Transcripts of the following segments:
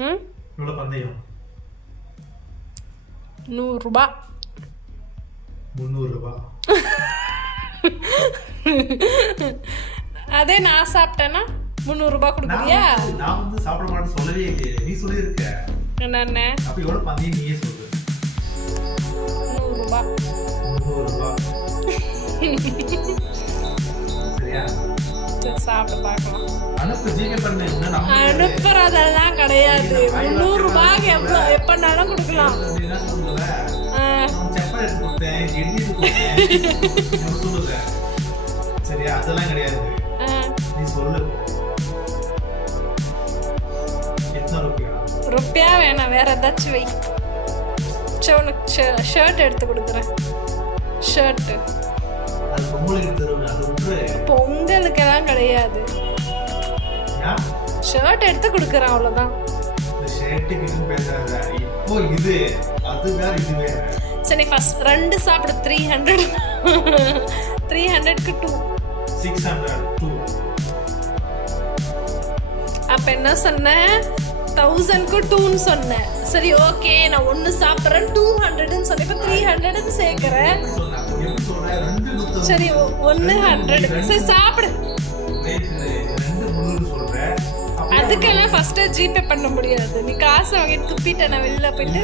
இவ்வளோ பந்தயம் 100 ரூபாய் 300 ரூபாய். அதே நான் சாப்பிட்டேன்னா 300 ரூபாய் கொடுக்குறியா? நான் வந்து சாப்பிட மாட்டேன்னு சொல்லவே இல்லையே, நீ சொல்லியிருக்க. என்ன அப்ப எவ்வளவு பந்தயம் நீயே சொல்லு. 100 ரூபாய் 300 ரூபாய். சரியா? சாப்பிட்டு பார்க்கலாம். அனுப்பு, ஜிபே பண்ணு. அனுப்புறதெல்லாம் கிடையாது. 300 ரூபாய்க்கு எப்பனாலும் கொடுக்கலாம். செப்பல் எடுத்து கொடுத்தேன், எண்ணி எடுத்து கொடுத்தேன் சொல்லுங்க. சரியா? அதெல்லாம் கிடையாது. நீ சொல்லு. எத்தனை ரூபாயா வேணாம், வேற ஏதாச்சும் வை. உனக்கு ஷர்ட் எடுத்து கொடுக்குறேன். ஷர்ட் பொங்கலுக்கெல்லாம் கிடையாது. ஷர்ட் எடுத்து கொடுக்குறேன், அவ்வளவுதான். சரி, ஃபர்ஸ்ட் 2 சாப்பிடு. 300 300க்கு 2 600. அப்ப என்ன சொன்னேன்? 1000க்கு 2ன்னு சொன்னேன். சரி, ஓகே, நான் 1 சாப்பிட்றேன் 200ன்னு சொன்னேன். இப்போ 300ன்னு சேர்க்கிறேன். சரி, 100. சரி, சாப்பிடு. அதுக்கெல்லாம் ஃபர்ஸ்ட் ஜிபே பண்ண முடியாது. நீ காசு வாங்கிட்டு துப்பிட்ட. நான் வெளில போயிட்டு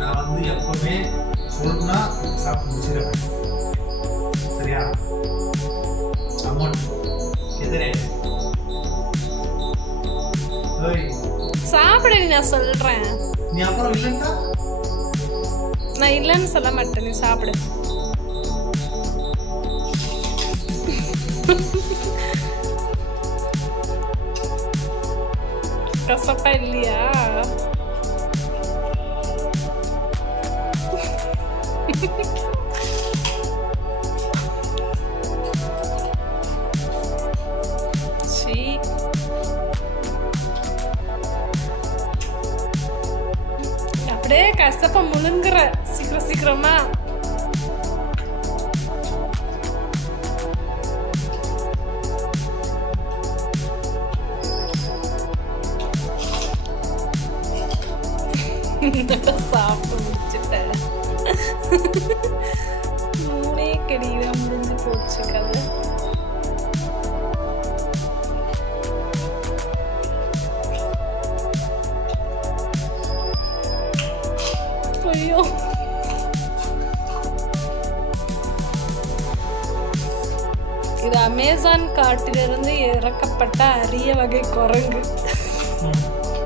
நான் வந்து எப்பவுமே சொன்னா சாப்பிட்டு முடிச்சிடுவேன். சரியா? அமௌண்ட் எதிரே சாப்பிடு. நான் சொல்றேன். நீ அப்புறம் இல்லைன்னா நான் இல்லைன்னு சொல்ல மாட்டேன். நீ சாப்பிடு. கசப்பா இல்லையா? அப்படியே கசப்ப முழுங்குற சீக்கிரமா. சாப்பிட்டு முடிச்சுட்டேன். 3 கடியில முடிஞ்சு போச்சு கதை. ஐயோ, இது அமேசான் காட்டிலிருந்து இறக்கப்பட்ட அரிய வகை குரங்கு.